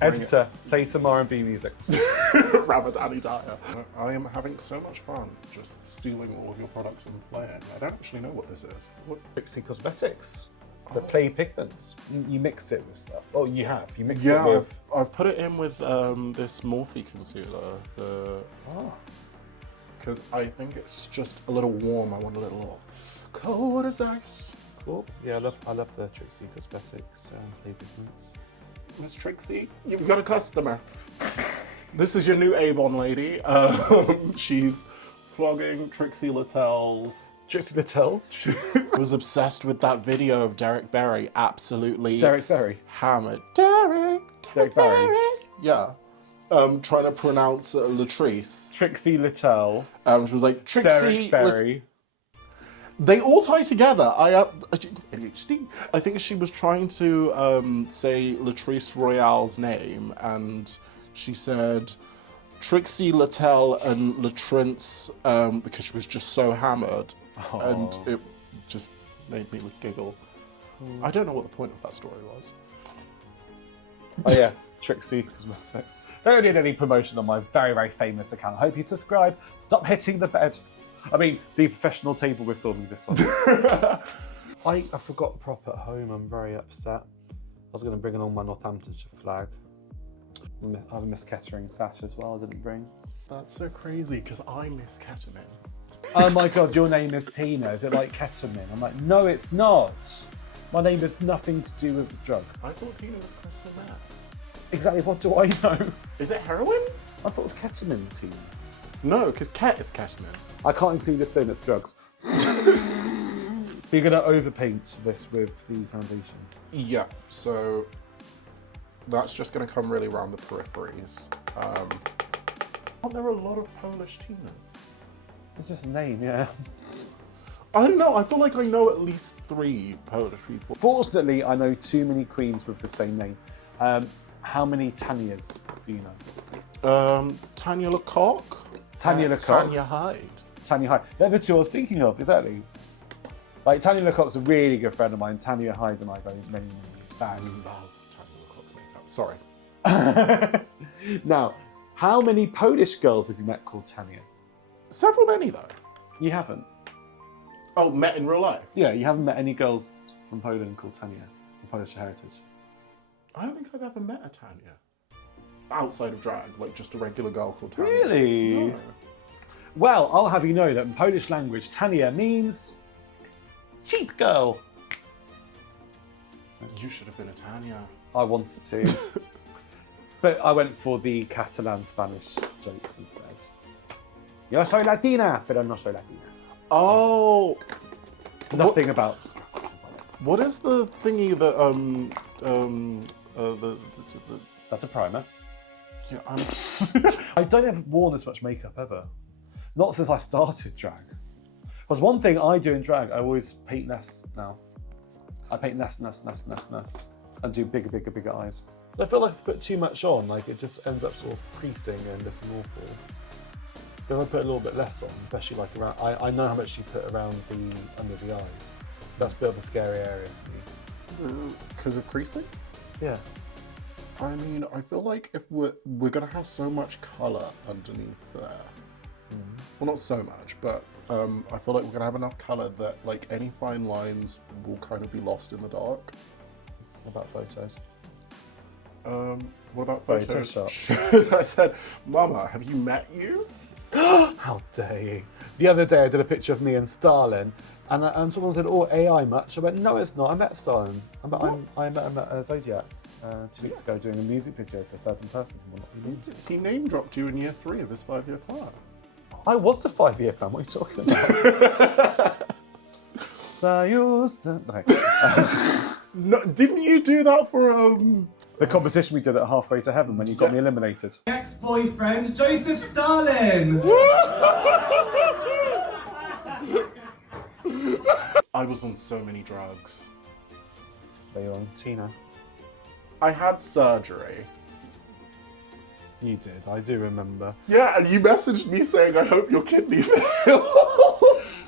Editor, play some R&B music. Ramadani Daya. I am having so much fun just stealing all of your products and playing. I don't actually know what this is. What? Trixie Cosmetics. The play pigments. You mix it with stuff. Oh, you have. You mix it with... Yeah, I've put it in with this Morphe concealer. Because I think it's just a little warm. I want a little cold as ice. Cool. Yeah, I love the Trixie Cosmetics play pigments. Miss Trixie, you've got a customer. This is your new Avon lady. She's flogging Trixie Littell's. Trixie Littell's? She was obsessed with that video of Derek Barry, absolutely Derek Barry? Hammered. Derek Barry? Yeah. Trying to pronounce Latrice. Trixie Littell. She was like, Trixie... Derek Barry. They all tie together. ADHD. I think she was trying to say Latrice Royale's name, and she said Trixie Littell and Latrice because she was just so hammered. Oh. And it just made me giggle. I don't know what the point of that story was. Oh yeah, Trixie Cosmetics. They don't need any promotion on my very, very famous account. I hope you subscribe. Stop hitting the bed. I mean, the professional table we're filming this on. I forgot the prop at home. I'm very upset. I was going to bring along my Northamptonshire flag. I have a Miss Kettering sash as well I didn't bring. That's so crazy, because I miss ketamine. Oh my God, your name is Teena. Is it like ketamine? I'm like, no, it's not. My name has nothing to do with the drug. I thought Teena was crystal meth. Exactly, what do I know? Is it heroin? I thought it was ketamine, Teena. No, because ket is ketamine. I can't include this in, it's drugs. You're gonna overpaint this with the foundation. Yeah, so that's just gonna come really around the peripheries. Aren't there a lot of Polish Teenas? It's just a name, yeah. I don't know, I feel like I know at least 3 Polish people. Fortunately, I know too many queens with the same name. How many Tanyas do you know? Tanya Lecoq. Tanya Lecoq. Tanya Hyde. Tanya Hyde. They're the two I was thinking of, exactly. Like, Tanya Lecoq's a really good friend of mine. Tanya Hyde and I go many years back. I love Tanya Lecoq's makeup. Sorry. Now, how many Polish girls have you met called Tanya? Several many, though. You haven't? Oh, met in real life? Yeah, you haven't met any girls from Poland called Tanya, from Polish heritage. I don't think I've ever met a Tanya. Outside of drag, like just a regular girl called Tanya. Really? No. Well, I'll have you know that in Polish language, Tanya means cheap girl. You should have been a Tanya. I wanted to. But I went for the Catalan Spanish jokes instead. Yo soy Latina, pero no soy Latina. Oh! Nothing about... What is the thingy that, That's a primer. Yeah, I don't have worn this much makeup ever. Not since I started drag. Because one thing I do in drag, I always paint less now. I paint less, and do bigger eyes. I feel like if I put too much on, like it just ends up sort of creasing and looking awful. But if I put a little bit less on, especially like around, I know how much you put around under the eyes. That's a bit of a scary area for me. because of creasing? Yeah. I mean, I feel like if we're gonna have so much colour underneath there. Well, not so much, but I feel like we're gonna have enough colour that like any fine lines will kind of be lost in the dark. What about photos? What about photos? Photoshop. I said, Mama, have you met you? How dare you? The other day I did a picture of me and Stalin, and someone said, "Oh, AI much?" I went, "No, it's not. I met Stalin. I met him at Zodiac 2 weeks ago doing a music video for a certain person who will not be named." He name dropped you in year 3 of his 5-year plan. I was the 5-year plan. What are you talking about? So used to... Okay. No, didn't you do that for The competition we did at Halfway to Heaven when you got me eliminated. Ex-boyfriend, Joseph Stalin! I was on so many drugs. There you are, Teena. I had surgery. You did, I do remember. Yeah, and you messaged me saying, I hope your kidney fails.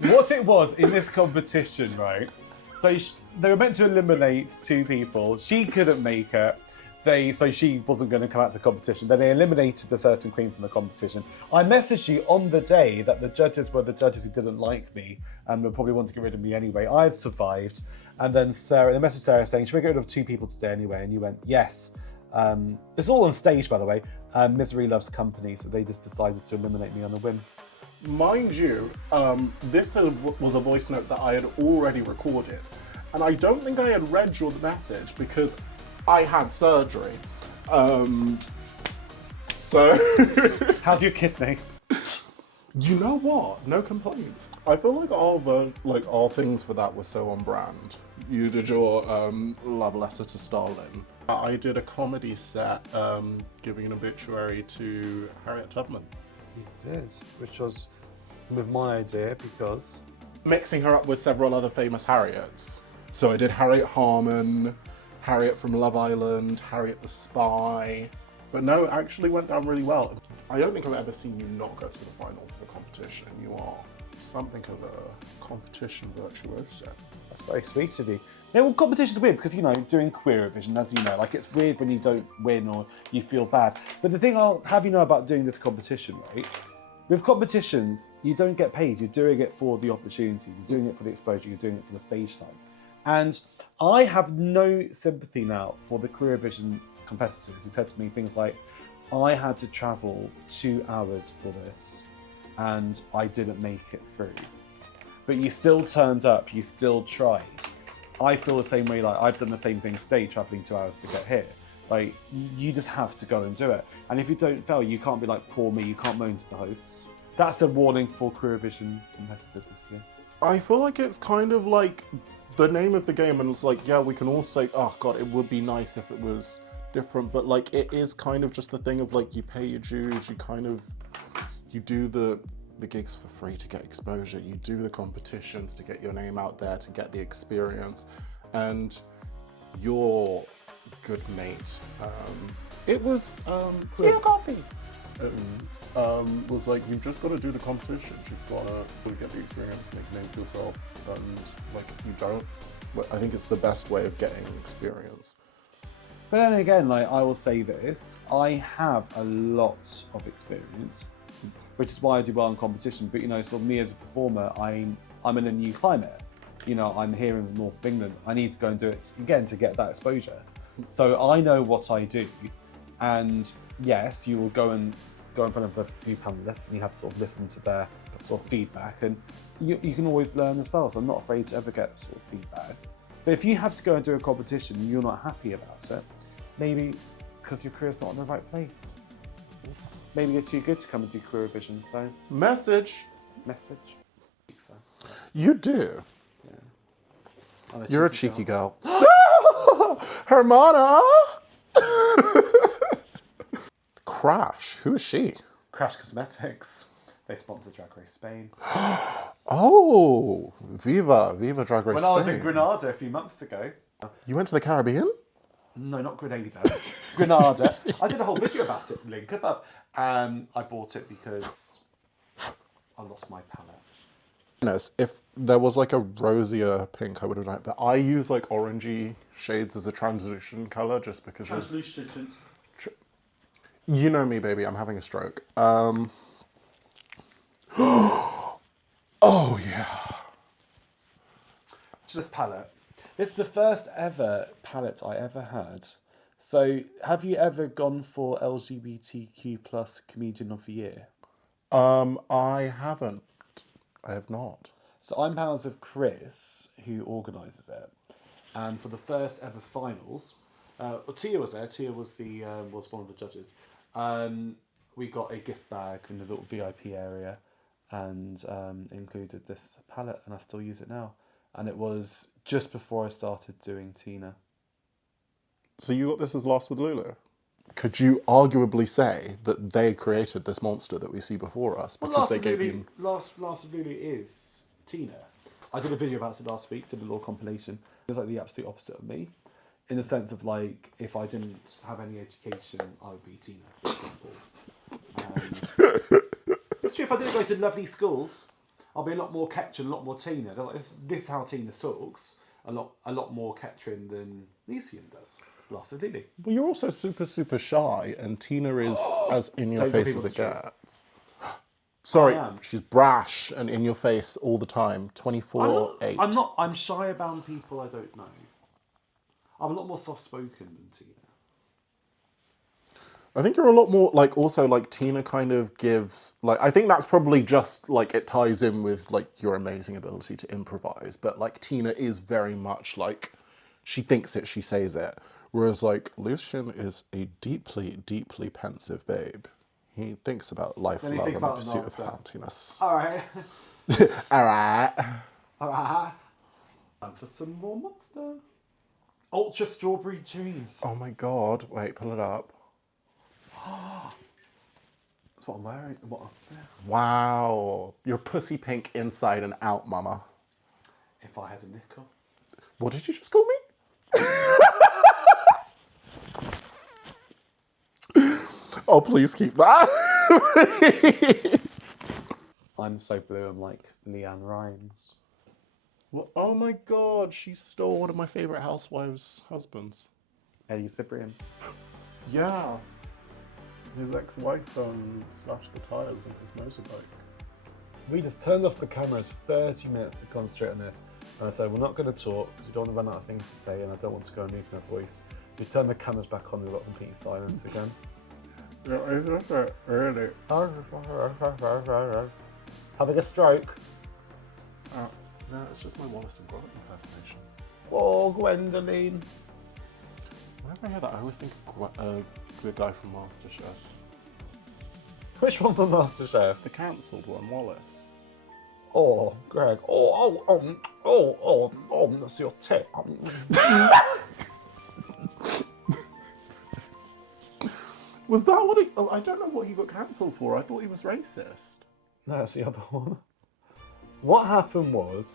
What it was in this competition, right? So they were meant to eliminate 2 people. She couldn't make it. So she wasn't going to come out to competition. Then they eliminated the certain queen from the competition. I messaged you on the day that the judges were the judges who didn't like me and would probably want to get rid of me anyway. I had survived. And then Sarah, the message Sarah saying, should we get rid of 2 people today anyway? And you went, yes. It's all on stage, by the way. Misery loves company. So they just decided to eliminate me on a whim. Mind you, this was a voice note that I had already recorded. And I don't think I had read your message because I had surgery. So How's your kidney? You know what? No complaints. I feel like all things for that were so on brand. You did your love letter to Stalin. I did a comedy set giving an obituary to Harriet Tubman. You did, which was with my idea because mixing her up with several other famous Harriets. So I did Harriet Harman, Harriet from Love Island, Harriet the Spy. But no, it actually went down really well. I don't think I've ever seen you not go to the finals of a competition. You are something of a competition virtuoso. That's very sweet of you. Yeah, well, competition's weird because, you know, doing queer vision, as you know, like it's weird when you don't win or you feel bad. But the thing I'll have you know about doing this competition, right? With competitions, you don't get paid. You're doing it for the opportunity. You're doing it for the exposure. You're doing it for the stage time. And I have no sympathy now for the queer vision competitors who said to me things like, I had to travel 2 hours for this and I didn't make it through. But you still turned up, you still tried. I feel the same way, like I've done the same thing today, traveling 2 hours to get here. Like, you just have to go and do it. And if you don't fail, you can't be like, poor me, you can't moan to the hosts. That's a warning for queer vision competitors this year. I feel like it's kind of like the name of the game, and it's like, yeah, we can all say, oh God, it would be nice if it was different, but like it is kind of just the thing of like you pay your dues, you do the gigs for free to get exposure, you do the competitions to get your name out there, to get the experience, and your good mate, it was tea or coffee. Was like, you've just got to do the competitions, you've got to get the experience, make a name for yourself, and like if you don't, I think it's the best way of getting experience. But then again, like I will say this, I have a lot of experience, which is why I do well in competition. But you know, sort of me as a performer, I'm in a new climate. You know, I'm here in the north of England. I need to go and do it again to get that exposure. So I know what I do, and yes, you will go in front of a few panelists, and you have to sort of listen to their sort of feedback, and you can always learn as well. So I'm not afraid to ever get sort of feedback. But if you have to go and do a competition and you're not happy about it, maybe because your career's not in the right place. Maybe you're too good to come and do Queer Vision, so... Message. So, you do. yeah. You're a cheeky girl. Hermana! Crash, who is she? Crash Cosmetics. They sponsor Drag Race Spain. Oh, Viva Drag Race When Spain. I was in Grenada a few months ago. You went to the Caribbean? No, not Grenada. Grenada. I did a whole video about it, link above. I bought it because I lost my palette. If there was like a rosier pink, I would have liked that. I use like orangey shades as a transition colour just because Translucent. You know me, baby, I'm having a stroke. Oh yeah. Just palette. This is the first ever palette I ever had. So, have you ever gone for LGBTQ plus comedian of the year? I haven't. I have not. So I'm pals with Chris, who organises it, and for the first ever finals, Tia was there. Tia was was one of the judges. We got a gift bag in the little VIP area, and included this palette, and I still use it now. And it was just before I started doing Teena. So you got this as Lost with Lulu? Could you arguably say that they created this monster that we see before us because they gave you... Last with Lulu is Teena. I did a video about it last week, did a little compilation. It was like the absolute opposite of me, in the sense of like, if I didn't have any education, I would be Teena, for example. It's true, if I didn't go to lovely schools, I'll be a lot more Ketch and a lot more Teena. They're like, this is how Teena talks. a lot more Kettering than Lycian does. Absolutely. Well, you're also super, super shy, and Tina is as in your Don't tell face as people it the truth. gets. Sorry, I am. she's brash and in your face all the time, 24/8. I'm shy about people I don't know. I'm a lot more soft-spoken than Tina. I think you're a lot more, like, also, like, Tina kind of gives, like, I think that's probably just, like, it ties in with, like, your amazing ability to improvise, but, like, Tina is very much, like, she thinks it, she says it, whereas, like, Lucian is a deeply, deeply pensive babe. He thinks about life, Then you love, think and the about pursuit of an answer. happiness. All right. Alright. Time for some more Monster. Ultra Strawberry Dreams. Oh my god, wait, pull it up. That's what I'm wearing. Wow. You're pussy pink inside and out, mama. If I had a nickel. What did you just call me? Oh, please keep that. Please. I'm so blue, I'm like Leanne Rimes. Well, oh my god, she stole one of my favourite housewives' husbands. Eddie Cibrian. Yeah. His ex-wife slashed the tyres on his motorbike. We just turned off the cameras for 30 minutes to concentrate on this. And I said, we're not going to talk because we don't want to run out of things to say and I don't want to go and lose my voice. We turned the cameras back on and we got complete silence again. Yeah, really. Having a stroke. No, it's just my Wallace and Gromit impersonation. Oh, Gwendoline. Whenever I hear that, I always think of the guy from MasterChef. Which one from MasterChef? The cancelled one, Wallace. Oh, Greg. That's your tip. Was that what he... Oh, I don't know what he got cancelled for. I thought he was racist. No, that's the other one. What happened was,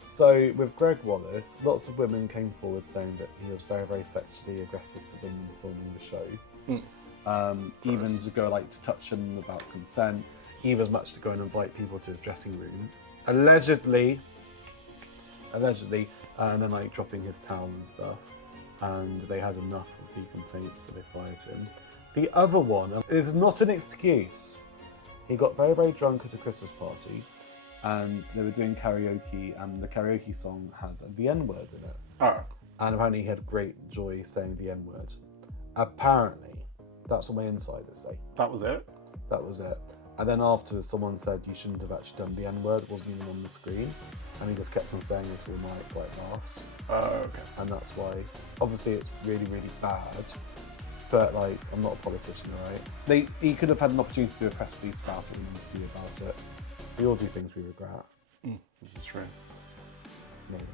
so with Greg Wallace, lots of women came forward saying that he was very, very sexually aggressive to women filming the show. Even to go like to touch them without consent, even as much to go and invite people to his dressing room. Allegedly, and then like dropping his towel and stuff. And they had enough of the complaints, so they fired him. The other one is not an excuse. He got very, very drunk at a Christmas party and they were doing karaoke and the karaoke song has the N-word in it. Oh. And apparently he had great joy saying the N-word. Apparently, that's what my insiders say. That was it? That was it. And then afterwards someone said you shouldn't have actually done the N-word, it wasn't even on the screen. And he just kept on saying it all night, like laughs. Oh, okay. And that's why, obviously it's really, really bad. But like, I'm not a politician, right? He could have had an opportunity to do a press release about it and an interview about it. We all do things we regret. This is true. Maybe.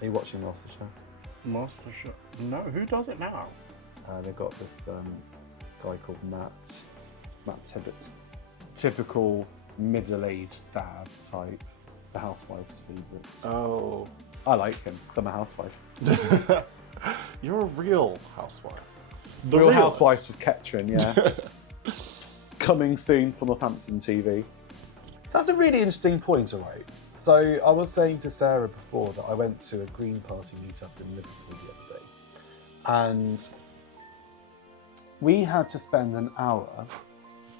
Are you watching MasterChef? MasterChef? No, who does it now? They got this guy called Matt Tibbett. Typical middle-aged dad type. The housewife's favourite. Oh. I like him because I'm a housewife. You're a real housewife. The Real Housewives of Kettering, yeah. Coming soon from Northampton TV. That's a really interesting point, all right. So I was saying to Sarah before that I went to a Green Party meetup in Liverpool the other day. And we had to spend an hour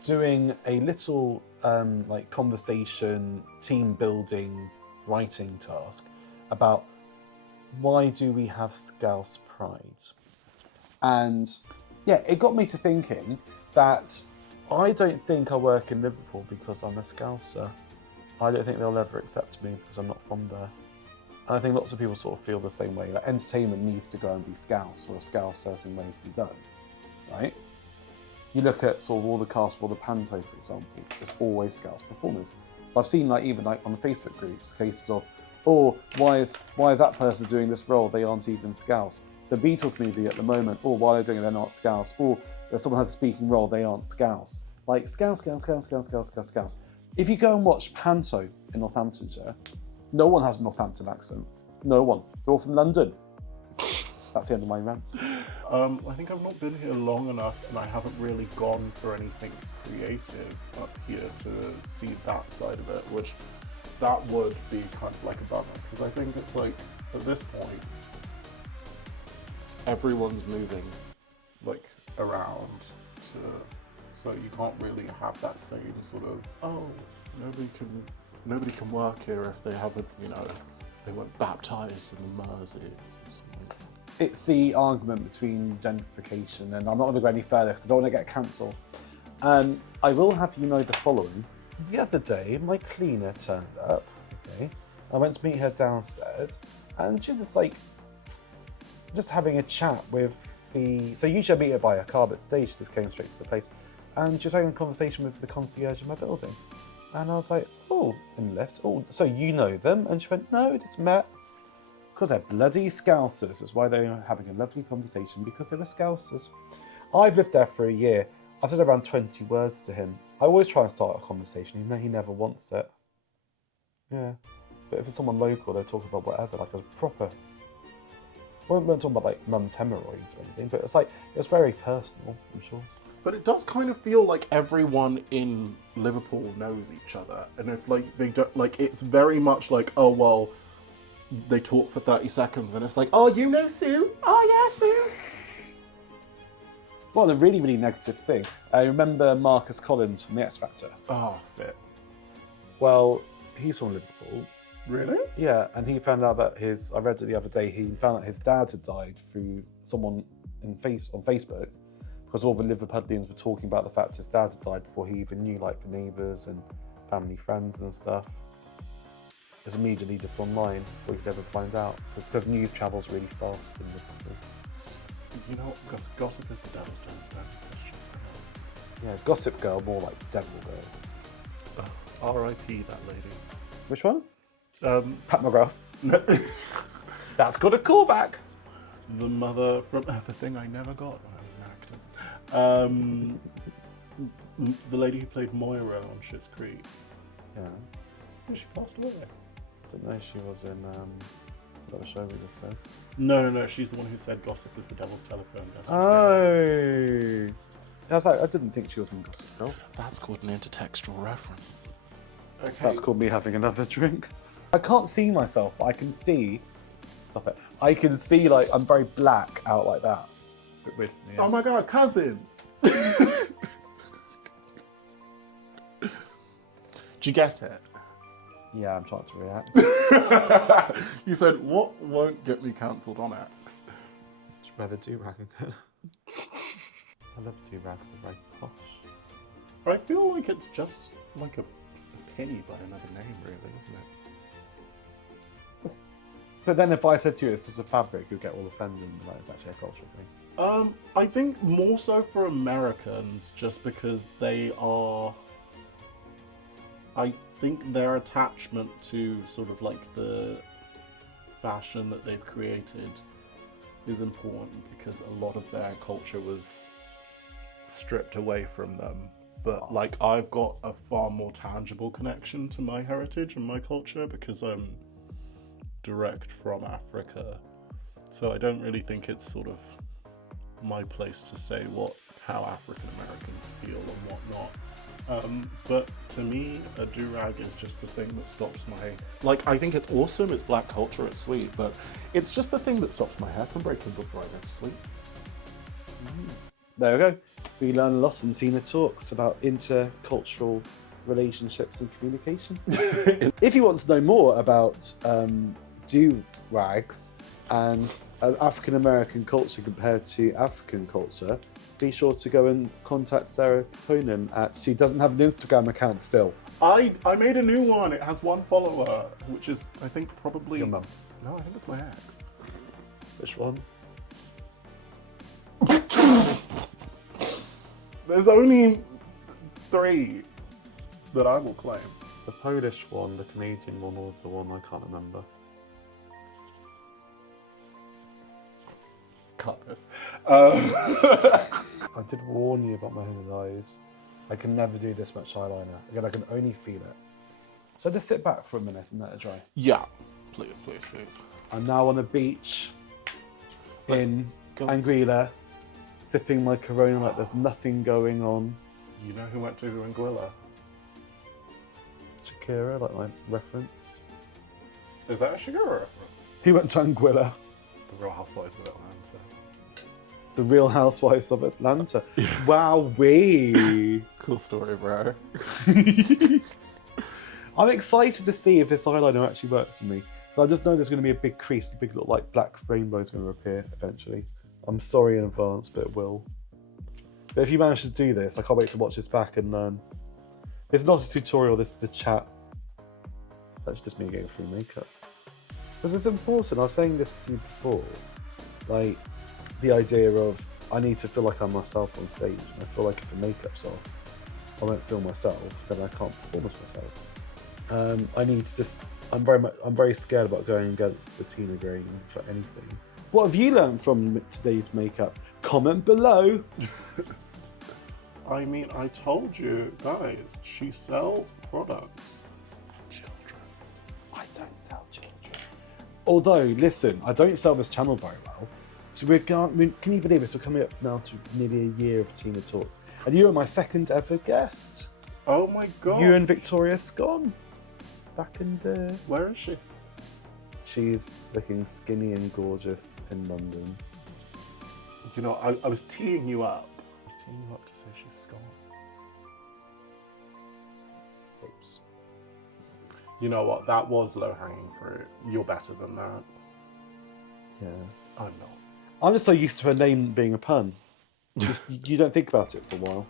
doing a little like conversation, team building, writing task about why do we have Scouse pride? And yeah, it got me to thinking that I don't think I work in Liverpool because I'm a Scouser. I don't think they'll ever accept me because I'm not from there. And I think lots of people sort of feel the same way, that entertainment needs to go and be Scouse, or a Scouse certain way to be done, right? You look at sort of all the cast for the Panto, for example, there's always Scouse performers. I've seen like even like on the Facebook groups, cases of, oh, why is that person doing this role? They aren't even Scouse. The Beatles movie at the moment, oh, why are they doing it? They're not Scouse. Or if someone has a speaking role, they aren't Scouse. Like Scouse. If you go and watch Panto in Northamptonshire, no one has a Northampton accent. No one. They're all from London. That's the end of my rant. I think I've not been here long enough and I haven't really gone for anything creative up here to see that side of it, which that would be kind of like a bummer, because I think it's like at this point, everyone's moving like around so you can't really have that same sort of, oh, nobody can work here if they haven't, they weren't baptized in the Mersey or something. It's the argument between gentrification, and I'm not going to go any further because I don't want to get cancelled. I will have you know the following. The other day, my cleaner turned up. Okay, I went to meet her downstairs, and she was just having a chat with the. So usually I meet her by her car, but today she just came straight to the place, and she was having a conversation with the concierge in my building, and I was like, oh, in the lift. Oh, so you know them? And she went, no, we just met. Because they're bloody Scousers. That's why they're having a lovely conversation, because they were Scousers. I've lived there for a year. I've said around 20 words to him. I always try and start a conversation, even though he never wants it. Yeah. But if it's someone local, they'll talk about whatever, like a proper... We weren't talking about like mum's hemorrhoids or anything, but it was very personal, I'm sure. But it does kind of feel like everyone in Liverpool knows each other. And if they don't, it's very much like, oh, well, they talk for 30 seconds and it's like, oh, you know Sue? Oh, yeah, Sue. Well, the really, really negative thing. I remember Marcus Collins from The X Factor. Oh, fit. Well, he's from Liverpool. Really? Yeah, and he found out that I read it the other day, he found out his dad had died through someone on Facebook, because all the Liverpudlians were talking about the fact his dad had died before he even knew, like, the neighbours and family friends and stuff. It was immediately just online before you could ever find out, because news travels really fast in Liverpool. You know, gossip is the devil's don't. Let's just go. Yeah, Gossip Girl, more like Devil Girl. R.I.P. that lady. Which one? Pat McGrath. That's got a callback. The mother from the thing I never got when I was an actor. The lady who played Moira on Schitt's Creek. Yeah. She passed away. Didn't know she was in that show we just said. No. She's the one who said gossip is the devil's telephone. Oh. I was like, I didn't think she was in Gossip Girl. That's called an intertextual reference. Okay. That's called me having another drink. I can't see myself, but I can see. Stop it. I can see, like, I'm very black out like that. It's a bit weird for me. Yeah. Oh my god, cousin! Did you get it? Yeah, I'm trying to react. You said, what won't get me cancelled on X? Just wear the do-rag again. I love do-rags, they're very posh. I feel like it's just like a penny by another name, really, isn't it? But then if I said to you it's just a fabric, you'd get all offended and like it's actually a cultural thing. I think more so for Americans, just because they are... I think their attachment to sort of like the fashion that they've created is important, because a lot of their culture was stripped away from them. But like, I've got a far more tangible connection to my heritage and my culture because I'm direct from Africa. So I don't really think it's sort of my place to say how African Americans feel and whatnot. But to me, a do-rag is just the thing that stops my... Like, I think it's awesome, it's black culture, it's sweet, but it's just the thing that stops my hair from breaking before I go to sleep. There we go. We learn a lot in Teena Talks about intercultural relationships and communication. If you want to know more about do-rags and African American culture compared to African culture, be sure to go and contact Sara Tonin she doesn't have an Instagram account still. I made a new one. It has 1 follower, which is, I think, probably... Your mum. No, I think it's my ex. Which one? There's only 3 that I will claim. The Polish one, the Canadian one, or the one I can't remember. Cut this. I did warn you about my hooded eyes. I can never do this much eyeliner. Again, I can only feel it. So I just sit back for a minute and let it dry. Yeah. Please, please, please. I'm now on a beach in Anguilla, sipping my Corona like there's nothing going on. You know who went to Anguilla? Shakira, like my reference. Is that a Shakira reference? He went to Anguilla. The Real Housewives of Atlanta. The Real Housewives of Atlanta. Wowee. Cool story, bro. I'm excited to see if this eyeliner actually works for me. So I just know there's going to be a big crease, a big little like black rainbow is going to appear eventually. I'm sorry in advance, but it will. But if you manage to do this, I can't wait to watch this back and learn. It's not a tutorial, this is a chat. That's just me getting free makeup. Because it's important, I was saying this to you before, like the idea of I need to feel like I'm myself on stage. And I feel like if the makeup's off, I won't feel myself, then I can't perform as myself. I need to just, I'm very scared about going against the Teena grain for anything. What have you learned from today's makeup? Comment below. I mean, I told you guys, she sells products. Children. I don't sell children. Although, listen, I don't sell this channel very well. So can you believe this? We're coming up now to nearly a year of Teena Talks. And you were my second ever guest. Oh my god. You and Victoria Scone. Back in there. Where is she? She's looking skinny and gorgeous in London. You know, I was teeing you up. I was teeing you up to say she's gone. Oops. You know what? That was low-hanging fruit. You're better than that. Yeah. I'm not. I'm just so used to her name being a pun. You don't think about it for a while.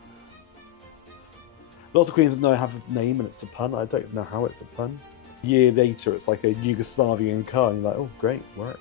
Lots of queens know have a name and it's a pun. I don't know how it's a pun. A year later, it's like a Yugoslavian car, and you're like, oh, great, works.